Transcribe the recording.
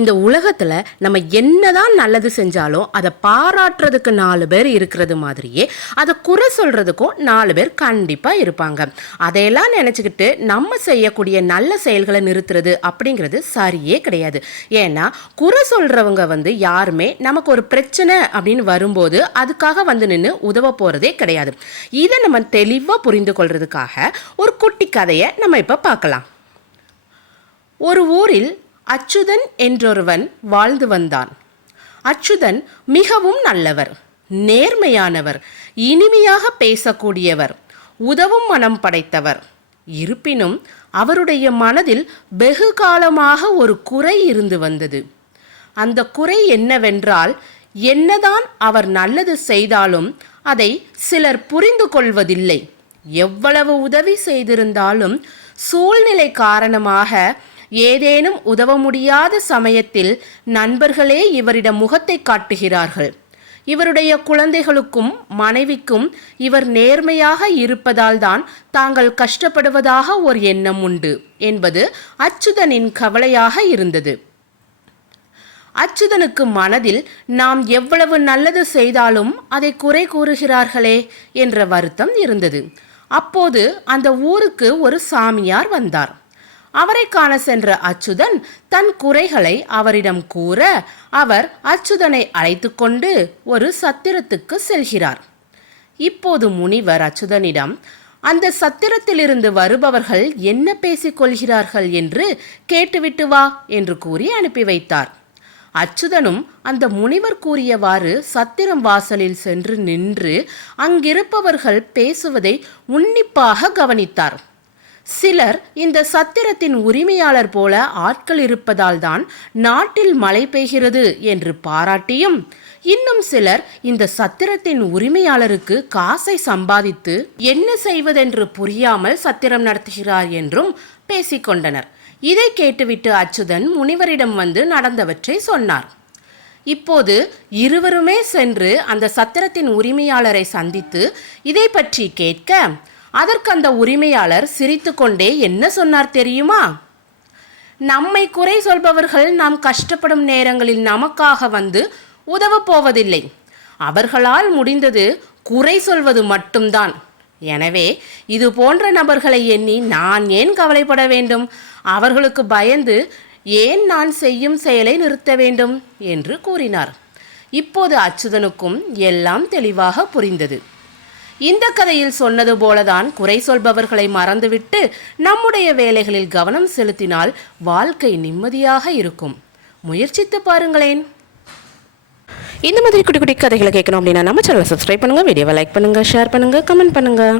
இந்த உலகத்தில் நம்ம என்னதான் நல்லது செஞ்சாலும் அதை பாராட்டுறதுக்கு 4 பேர் இருக்கிறது மாதிரியே அதை குறை சொல்கிறதுக்கும் 4 பேர் கண்டிப்பாக இருப்பாங்க. அதையெல்லாம் நினச்சிக்கிட்டு நம்ம செய்யக்கூடிய நல்ல செயல்களை நிறுத்துறது அப்படிங்கிறது சரியே கிடையாது. ஏன்னா குறை சொல்கிறவங்க யாருமே நமக்கு ஒரு பிரச்சனை அப்படின்னு வரும்போது அதுக்காக நின்று உதவ போகிறதே கிடையாது. இதை நம்ம தெளிவாக புரிந்து கொள்றதுக்காக ஒரு குட்டி கதையை நம்ம இப்போ பார்க்கலாம். ஒரு ஊரில் அச்சுதன் என்றொருவன் வாழ்ந்து வந்தான். அச்சுதன் மிகவும் நல்லவர், நேர்மையானவர், இனிமையாக பேசக்கூடியவர், உதவும் மனம் படைத்தவர். இருப்பினும் அவருடைய மனதில் வெகு காலமாக ஒரு குறை இருந்து வந்தது. அந்த குறை என்னவென்றால், என்னதான் அவர் நல்லது செய்தாலும் அதை சிலர் புரிந்து கொள்வதில்லை. எவ்வளவு உதவி செய்திருந்தாலும் சூழ்நிலை காரணமாக ஏதேனும் உதவ முடியாத சமயத்தில் நண்பர்களே இவரிடம் முகத்தை காட்டுகிறார்கள். இவருடைய குழந்தைகளுக்கும் மனைவிக்கும் இவர் நேர்மையாக இருப்பதால் தான் தாங்கள் கஷ்டப்படுவதாக ஒரு எண்ணம் உண்டு என்பது அச்சுதனின் கவலையாக இருந்தது. அச்சுதனுக்கு மனதில் நாம் எவ்வளவு நல்லது செய்தாலும் அதை குறை கூறுகிறார்களே என்ற வருத்தம் இருந்தது. அப்போது அந்த ஊருக்கு ஒரு சாமியார் வந்தார். அவரை காண சென்ற அச்சுதன் தன் குறைகளை அவரிடம் கூற, அவர் அச்சுதனை அழைத்து கொண்டு ஒரு சத்திரத்துக்கு செல்கிறார். இப்போது முனிவர் அச்சுதனிடம், அந்த சத்திரத்திலிருந்து வருபவர்கள் என்ன பேசிக் கொள்கிறார்கள் என்று கேட்டுவிட்டு வா என்று கூறி அனுப்பி வைத்தார். அச்சுதனும் அந்த முனிவர் கூறியவாறு சத்திரம் வாசலில் சென்று நின்று அங்கிருப்பவர்கள் பேசுவதை உன்னிப்பாக கவனித்தார். சிலர் இந்த சத்திரத்தின் உரிமையாளர் போல ஆட்கள் இருப்பதால் தான் நாட்டில் மழை பெய்கிறது என்று பாராட்டியும், இன்னும் சிலர் இந்த சத்திரத்தின் உரிமையாளருக்கு காசை சம்பாதித்து என்ன செய்வதென்று புரியாமல் சத்திரம் நடத்துகிறார் என்றும் பேசிக்கொண்டனர். இதை கேட்டுவிட்டு அச்சுதன் முனிவரிடம் நடந்தவற்றை சொன்னார். இப்போது இருவருமே சென்று அந்த சத்திரத்தின் உரிமையாளரை சந்தித்து இதை பற்றி கேட்க, அதற்கு அந்த உரிமையாளர் சிரித்து கொண்டே என்ன சொன்னார் தெரியுமா? நம்மை குறை சொல்பவர்கள் நாம் கஷ்டப்படும் நேரங்களில் நமக்காக உதவ போவதில்லை. அவர்களால் முடிந்தது குறை சொல்வது மட்டும்தான். எனவே இது போன்ற நபர்களை எண்ணி நான் ஏன் கவலைப்பட வேண்டும்? அவர்களுக்கு பயந்து ஏன் நான் செய்யும் செயலை நிறுத்த வேண்டும் என்று கூறினார். இப்போது அச்சுதனுக்கும் எல்லாம் தெளிவாக புரிந்தது. இந்த கதையில் சொன்னது போலதான் குறை சொல்பவர்களை மறந்துவிட்டு நம்முடைய வேலைகளில் கவனம் செலுத்தினால் வாழ்க்கை நிம்மதியாக இருக்கும். முயற்சித்து பாருங்களேன். இந்த மாதிரி குட்டி குட்டி கதைகளை கேட்கணும் அப்படின்னா நம்ம சேனலை சப்ஸ்கிரைப் பண்ணுங்கள், வீடியோவை லைக் பண்ணுங்கள், ஷேர் பண்ணுங்கள், கமெண்ட் பண்ணுங்கள்.